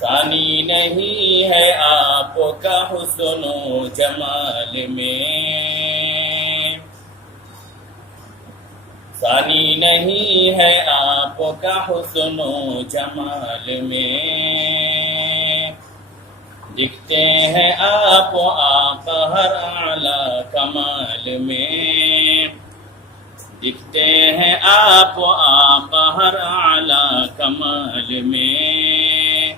ثانی نہیں ہے آپ کا حسن و جمال میں، ثانی نہیں ہے آپ کا حسن و جمال میں، دکھتے ہیں آپ آقا ہر اعلیٰ کمال میں، دکھتے ہیں آپ آقا ہر اعلیٰ کمال میں،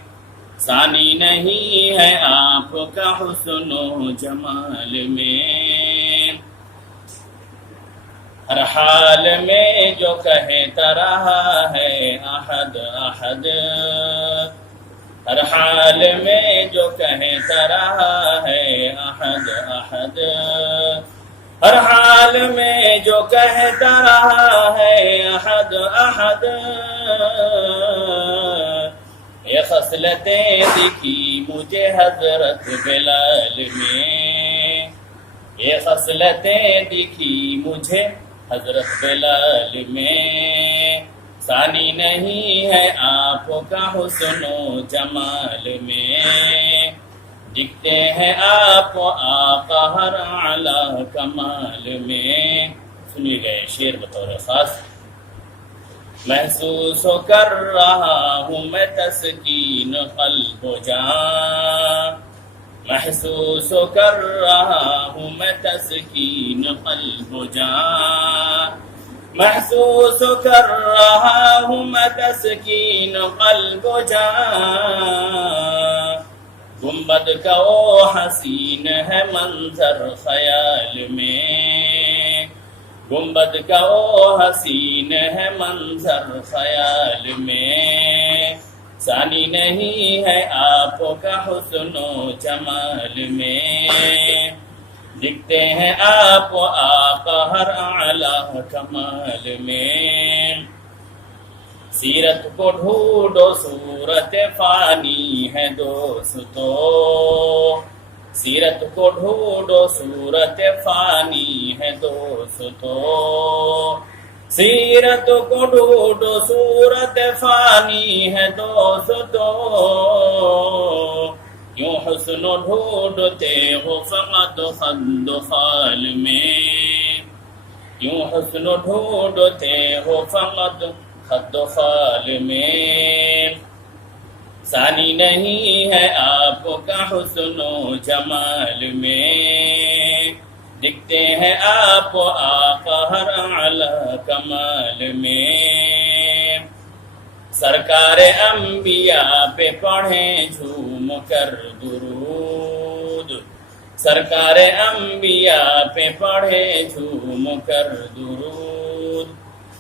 ثانی نہیں ہے آپ کا حسن و جمال میں، ہر حال میں جو کہتا رہا ہے احد احد، ہر حال میں جو کہتا رہا ہے احد احد، ہر حال میں جو کہتا رہا ہے احد احد، یہ خصلتیں دکھی مجھے حضرت بلال میں، یہ خصلتیں دکھی مجھے حضرت بلال میں، ثانی نہیں ہے آپ کا حسن و جمال میں، دکھتے ہیں آپ آقا ہر اعلیٰ کمال میں۔ سنیے گئے شعر بطور خاص۔ محسوس کر رہا ہوں میں تسکین قلب و جان، محسوس کر رہا ہوں میں تسکین قلب و جان، محسوس کر رہا ہوں میں تسکین قلب و جان، گنبد کا وہ حسین ہے منظر خیال میں، گنبد کا وہ حسین ہے منظر خیال میں، ثانی نہیں ہے آپ کا حسن و جمال میں، دکھتے ہیں آپ آقا ہر اعلیٰ کمال میں، سیرت کو ڈھونڈو صورت فانی ہے دوستو، سیرت کو ڈھونڈو صورت فانی ہے دوستو، سیرت کو ڈھونڈو صورت فانی ہے دوستو، یوں حسن ڈھونڈتے ہو فقط خد و خال میں، یوں حسن ڈھونڈتے ہو فقط خد و خال میں، ثانی نہیں ہے آپ کا حسن و جمال میں، دکھتے ہیں آپ آقا ہر اعلیٰ کمال میں، سرکار انبیاء پہ پڑھیں جھوم کر درود، سرکار انبیاء پہ پڑھیں جھوم کر درود،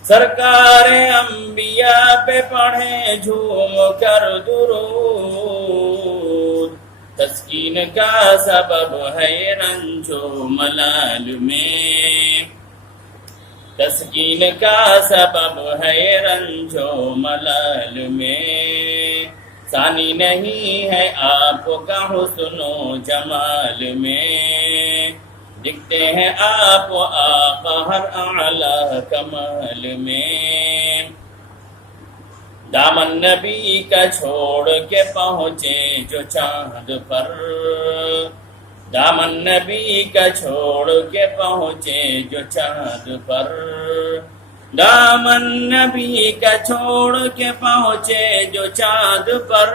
سرکار انبیاء پہ پڑھیں جھوم کر درود، تسکین کا سبب ہے رنج و ملال میں، تسکین کا سبب ہے رنج و ملال میں، ثانی نہیں ہے آپ کا حسن و جمال میں، دکھتے ہیں آپ آقا ہر اعلیٰ کمال میں، دامن نبی کا چھوڑ کے پہنچے جو چاند پر، دامن نبی کا چھوڑ کے پہنچے جو چاند پر، دامن نبی کا چھوڑ کے پہنچے جو چاند پر،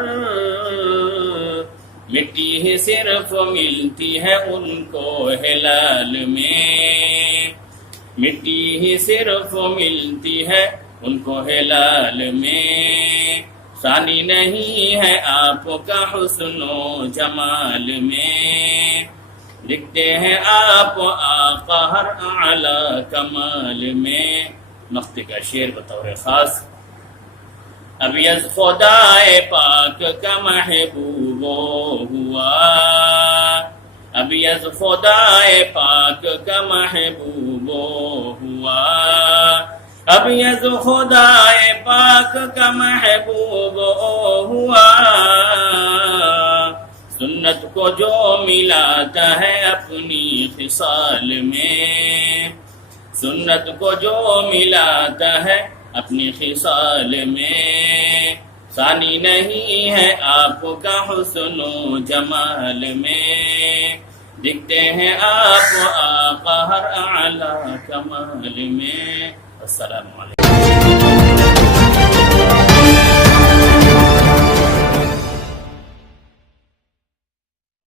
مٹی ہی صرف ملتی ہے ان کو ہلال میں، مٹی ہی صرف ملتی ہے ان کو ہلال میں، ثانی نہیں ہے آپ کا حسن و جمال میں، دکھتے ہیں آپ آقا ہر اعلیٰ کمال میں۔ مقطع کا شعر بطور خاص۔ ابیض خدائے پاک کا محبوب ہوا، ابیض خدائے پاک کا محبوب ہوا، ابیض خدائے پاک کا محبوب ہوا، سنت کو جو ملاتا ہے اپنی خصال میں، سنت کو جو ملاتا ہے اپنی خصال میں، ثانی نہیں ہے آپ کا حسن و جمال میں، دکھتے ہیں آپ آقا ہر اعلیٰ کمال میں۔ السلام علیکم۔